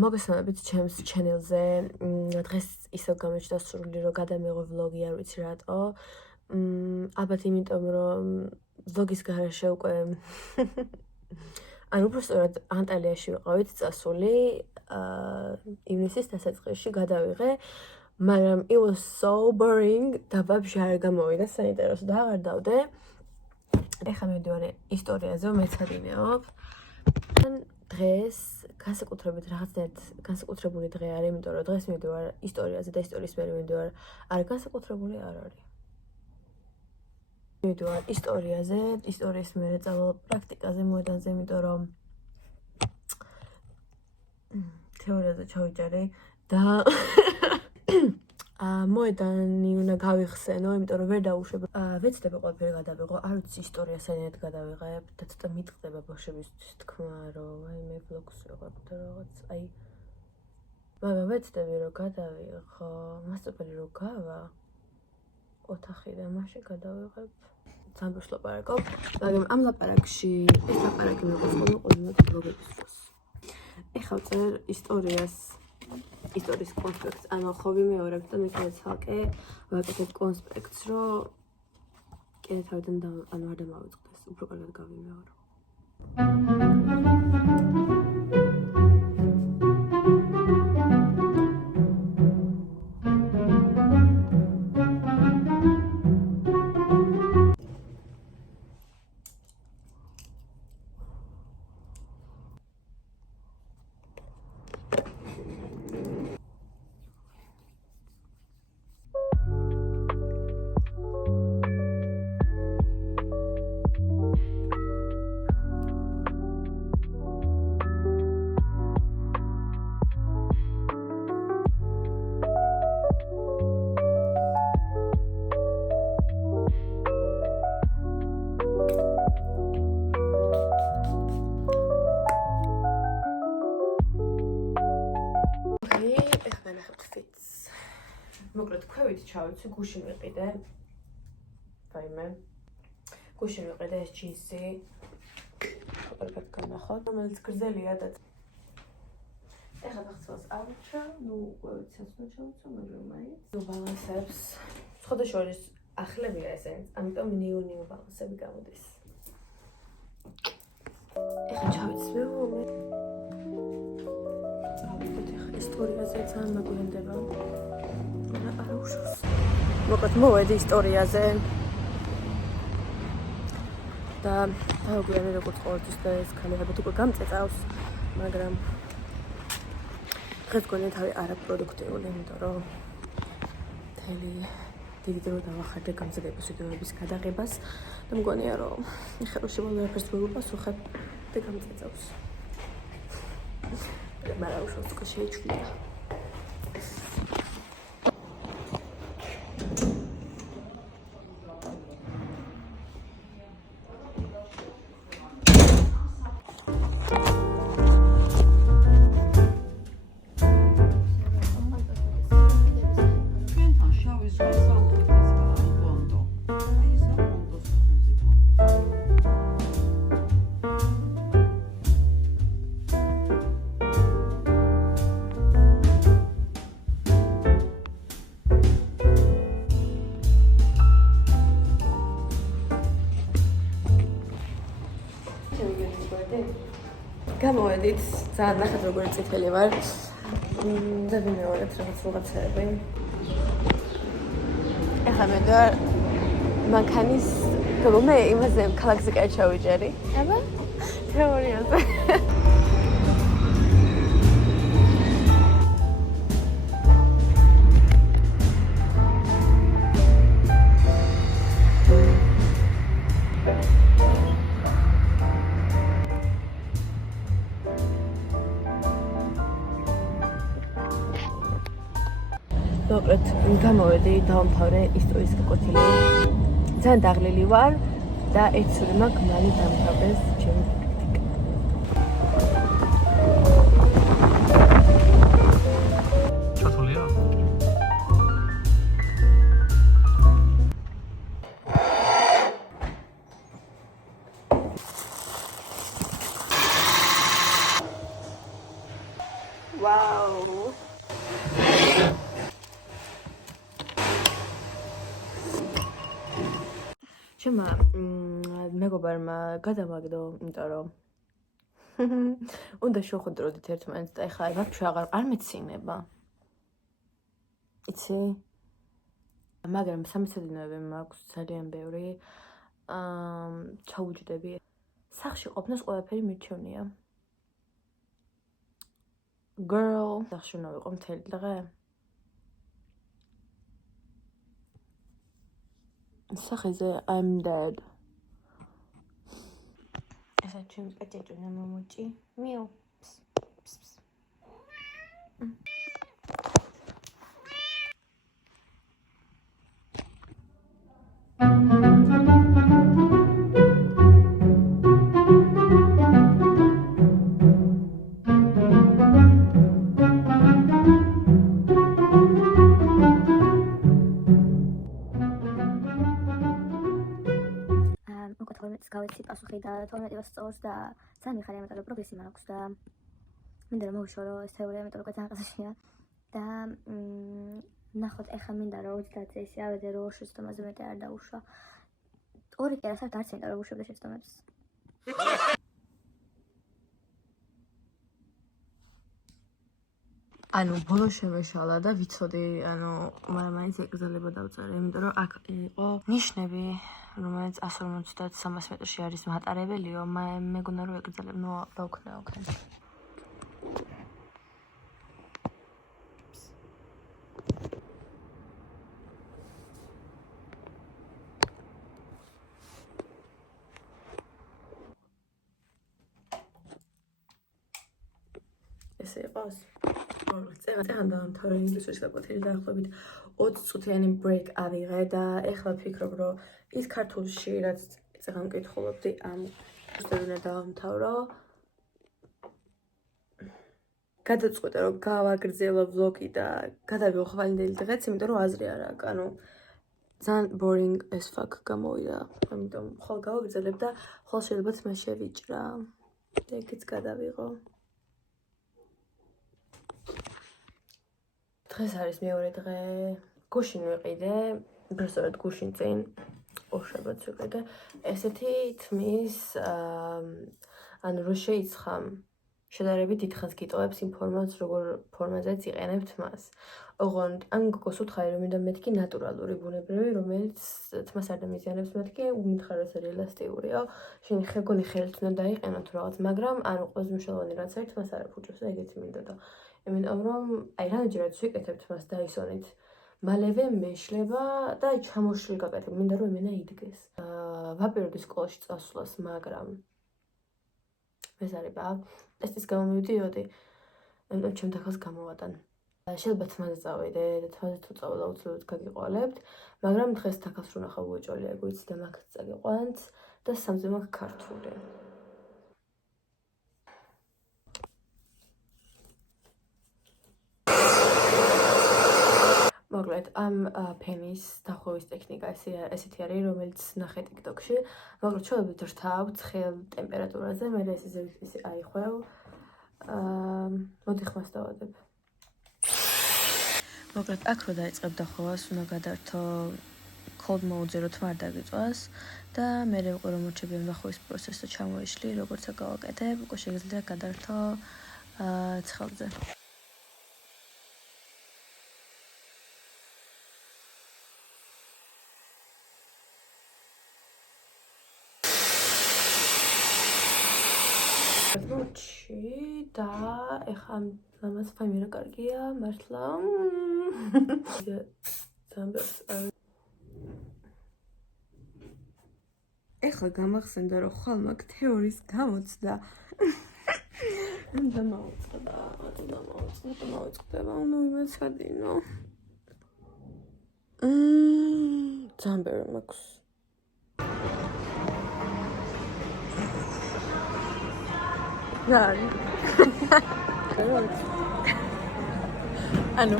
მოგესალმებით ჩემს ჩენელზე. დღეს ისევ გამოჩნდა სურვილი რომ გადამეღო ვლოგი, არ ვიცი რატო. ალბათ იმიტომ რომ ვლოგის გარეშე უკვე ანუ უბრალოდ ანტალიაში ვიყავით წასული, ივნისის დასაწყისში გადავიღე, მაგრამ it was so boring და ვაფშე არ გამოვიდა საინტერესო და აღარ დავდე. ეხლა მივდივარ ისტორიაზე, მეცადინეობ. დღეს განსაკუთრებით რაღაცნაირად განსაკუთრებული დღე არის, იმიტომ რომ დღეს მივდივარ ისტორიაზე და ისტორიის მერე მივდივარ არ განსაკუთრებული არ არის. მივდივარ ისტორიაზე, ისტორიის მერე წავალ პრაქტიკაზე მოედანზე, იმიტომ რომ თეორიაზე ჩავიჭარე და მოედანი უნდა გავიხსენო, იმიტომ რომ ვერ დაუშვებ. ვეცდები ყველაფერი გადავიღო, არ ვიცი ისტორია საერთოდ გადავიღებ და ცოტა მიტყდება ბავშვებისთვის თქმა, რომ აი მე ვლოგს ვიღებ და რაღაც აი მაგრამ ვეცდები რომ გადავიღო, მასწავლებელი რომ გავა ოთახი და მაშინ გადავიღებ. ძალიან ლაპარაკობ, მაგრამ ამ ლაპარაკში ეს ლაპარაკი მეყოლა ყოველდღე ვლოგების დროს. ეხლა წერ ისტორიის კონსპექტს, ანუ ხო ვიმეორებ და მეთქე ცალკე ვაკეთებ კონსპექტს, რომ კიდე თავიდან ანუ არ დამავიწყდეს, უფრო კარგად გავიმეორო. მოკლედ ქვევით ჩავიცი, გუშინ ვიყიდე. ვაიმე. გუშინ ვიყიდე ეს ჯინსი. კარგად განახოთ, რომელიც გრძელია და ეხლა ბახცელს ავუჩა, ნუ ყვევიცას ნუ ჩავუცო, მაგრამ მაინც ნუ ბალანსებს. სხვადასხვაის ახლებია ესე, ამიტომ ნიუ ბალანსები გამოდის. ეხლა ჩავიცი მე. ისტორიაზე ძალიან მაგვიანდება. მოკლედ მოვედი ისტორიაზე და დავგვიანე როგორც ყოველთვის და ეს ქალებად უკვე გამწეწავს, მაგრამ დღეს გონია თავი არაპროდუქტიული, იმიტომ რომ მთელი დიდი დრო დავახარჯე გამზადების ვიდეოების გადაღებას და მგონია რომ ხელში ვერაფერს ვერ უპასუხებ და გამწეწავს. მაგრამ უშუალოდ უკვე შეიჩვია. გამოვედით, ძალიან ნახეთ როგორი წითელი ვარ და ვიმეორებთ რაღაცები. ეხლა მე და მანქანის მე იმაზე ქალაქზე კაც ჩავიჭერი. აბა? თეორიაზე. მოკლედ გამოვედი, დავამთავრე ისტორიის გაკვეთილი. ძალიან დაღლილი ვარ და ეცური მაქვს მალე დამთავრდეს ჩემი პრაქტიკა. ჩათვლია? Wow. ჩემმა მეგობარმა გადამაგდო, იმიტომ რომ უნდა შევხვდროდით ერთმანეთს და ეხლა ვაფშე არ მეცინება. იცი? მაგრამ სამეცნიეროები მაქვს ძალიან ბევრი. ჩაუჯდები. სახში ყოფნას ყველაფერი მირჩევნია. Girl, სახში უნდა ვიყო მთელი დღე. სახეზე I'm dead. ესა ჩემს კაჭეჭუნა მომოჭი. მიუ. გავეცი პასუხი და 12 წელს და ძალიან მიხარია, იმიტომ რომ პროგრესი მაქვს და მინდა რომ მოვიშორო ეს თეორია, იმიტომ რომ ძალიან ყასაშია და ნახოთ ეხლა მინდა რომ 30 წელი ავედე რომ შეცდომაზე მეტი არ დაუშვა. ორი კი არასდროს არც მინდა რომ უშვებდე შეცდომებს. ანუ ბოლო შემეშალა და ვიცოდი, მაგრამ მაინც ეკრძალება დავწერე, იმიტომ რომ აქ იყო ნიშნები, რომელიც 150-300 მეტრში არის მატარებელიო, მეგონა რომ ეკრძალებ, დავქნა ოქენ. ესე იყოს. წეღან დაამთავრე ინგლისურის გაკვეთილი დაახლოებით 20 წუთიანი break ავიღე და ეხლა ვფიქრობ, რომ ის ქართულში, რაც წეღან მკითხულობდი, ამ კურსები უნდა დავამთავრო. გადაწყვეტე, რომ გავაგრძელო vlog-ი და გადავიღო ხვალინდელი დღეც, იმიტომ რომ აზრი არ აქვს. ძალიან boring as fuck გამოვიდა. ამიტომ ხვალ გავაგრძელებ და ხვალ შეიძლება თმა შევიჭრა. და იქიც გადავიღო. დღეს არის მეორე დღე. გუშინ ვიყიდე, უბრალოდ გუშინ წინ ოშაბაც ვიყიდე. ესეთი თმის, რო შეიცხამ შედარებით დიდხანს გიტოვებს იმ ფორმას, როგორ ფორმაზეც იყენებთ მას. ოღონდ ამ გოგოს უთხარი, რომ მინდა მეთქი ნატურალური ბუნებრივი, რომელიც თმას არ დამიზიანებს, მეთქი უმითხარეს ელასტიურიო. შენი ხეგონი ხელით უნდა დაიყენო თუ რაღაც, მაგრამ ყველაზე მნიშვნელოვანი რაც არის, თმას არ აფუჭოს და ეგეთი მინდა და იმიტომ რომ რანაჯერაც ვიკეთებთ მას დაისონით, მალევე მეშლება და ჩამოშლილ გაკეთებ, მინდა რომ იმენა იდგეს. ვაპირებდი სკოლაში წასვლას, მაგრამ მეზარება ტესტის გამო მივდიოდი, ამიტომ ჩემ დაქალს გამოვატან. შეიძლება თმაზე წავიდე და თმაზე თუ წავალ აუცილებლად გაგიყვალებთ, მაგრამ დღეს დაქალს რო ნახავ უეჭოლია, ეგ ვიცი და მაგაც წაგიყვანთ და სამზე მაქვს ქართული. მოკლედ, ამ ფენის დახვევის ტექნიკა ესეთი არის, რომელიც ნახე TikTok-ში. მოკლედ, შევებით რთავ ცხელ ტემპერატურაზე, მე ეს ისე აიხვევ. მოდი ხმას დავადებ. მოკლედ, აქ რო დაიწყებ დახვევას, უნდა გადართო cold mode-ზე, რო თმა არ დაგიწვას და მე უკვე რომ მოჩები ამ დახვევის პროცესს ჩამოიშლი, როგორც გავაკეთებ, უკვე შეგიძლია გადართო ცხელზე. მოჩი და ეხლა ამას ფამირა კარგია, მართლა. ეხლა გამახსენდა, რომ ხვალ მაგ თეორიის გამოცდა. დამაუწყდა, უნდა იმეცადინო. ძალიან ბევრი მაქვს. ანუ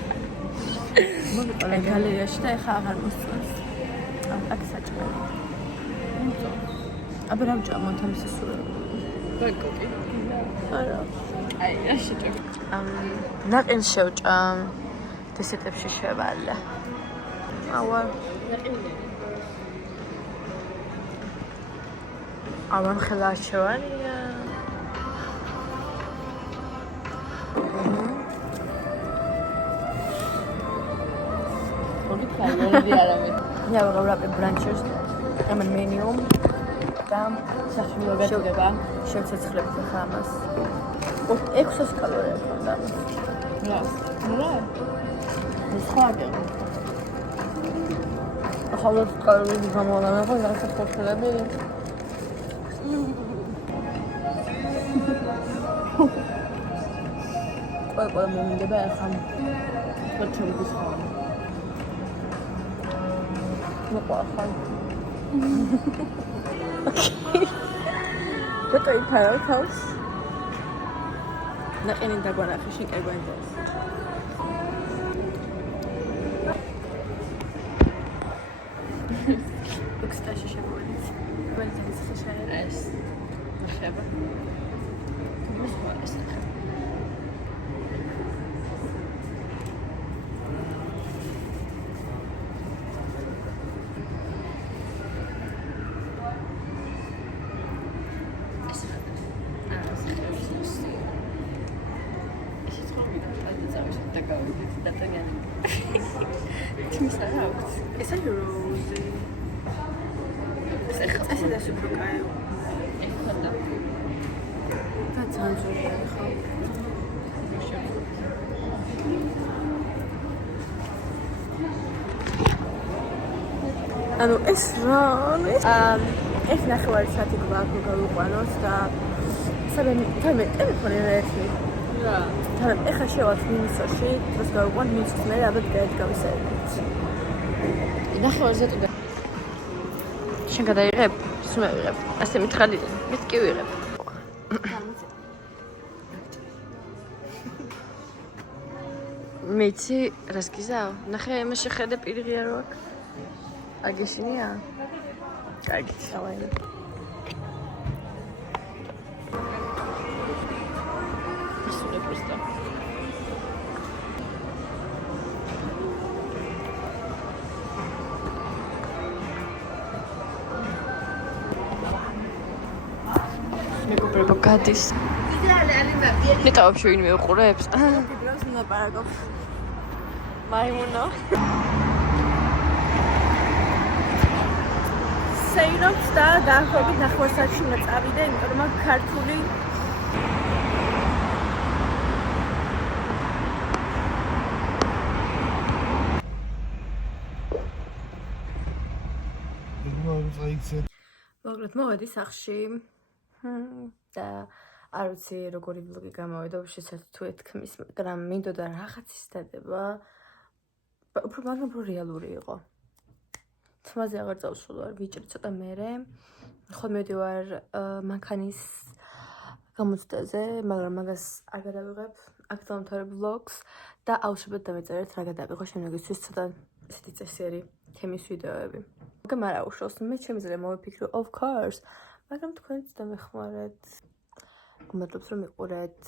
მოვიყოლე გალერეაში და ეხლა აღარ მოსწონს. აქ საჭმელი. აბა რა ვჭამოთ ამის სურათი? ბაკოკი. არა. აი, რა შეჭამ. ნაყინს შევჭამ. დესერტებში შევალე. ავა. ნაყინი. ამან ხელა არჩევანია. ორი ქალები არავინ. Ja, we gaan op brandjes. En mijn menu. Dan შევდება. შევცეცხლებით ახლა ამას. 600 კალორია ქონდა. რა? რა? ეს ხარგე. ახლა 20 კალორიები გამოვანა ხო რაღაცა ხორცელები. ყველა მომინდება ახლა ხორცელების ხარ. მოყვა. რატო იფარავ თავს? ნაყინი დაგვანახე შენ კაი გვენდეს. უქსტაში შემოვიდეთ. გვენდეს შეშერე. ეს ხება. ის არის ახლა. ეს არის როზი. ეს და სუპერ კაი. ეს ხონდა. და ძანძურია ხო? ანუ ეს რა? ეს ნახევარი საათი გვაქვს გავიყვანოს და სამე ტელეფონი ერთი. რა? თან ეხა შევალთ მინუსოში, დროს გავიყვან მინუსს მე ალბათ გაიგავისებთ. ნახევარ ზეტო. შენ გადაიღებ? სულ მივიღებ. ასე მითხარი, მით კი ვიღებ. მეცი რას გიზავ? ნახე მე შეხედე პირიღია რო აქ. აგეშინია? კარგი, შავაინე. ისურე პროსტა. მეგობრებო გადის. ნეტა ვაფშე ვინმე უყურებს? დროს ნაპარაკობს. მაიმუნო. სეირობს და დაახლოებით 9 საათში უნდა წავიდე, იმიტომ რომ აქ ქართული მოგლეთ მოვედი სახში და არ ვიცი როგორი ვლოგი გამოვიდა შეცად თუ ეთქმის, მაგრამ მინდოდა რაღაცის დადება. უფრო მაგრამ უფრო რეალური იყო. თმაზე აღარ წავსულვარ, ვიჭრი ცოტა მერე. ხოლმე მივდივარ მანქანის გამოცდაზე, მაგრამ მაგას არ გადავიღებ. აქ დავამთავრებ ვლოგს და აუცილებლად დავეწერეთ რა გადავიღო შემდეგისთვის ცოტა ესეთი წესიერი თემის ვიდეოები. მაგრამ არ აუშავს, მე ჩემი ძლე მოვიფიქრო, of course, მაგრამ თქვენც დამეხმარეთ. გუმადლობს რომ მიყურეთ.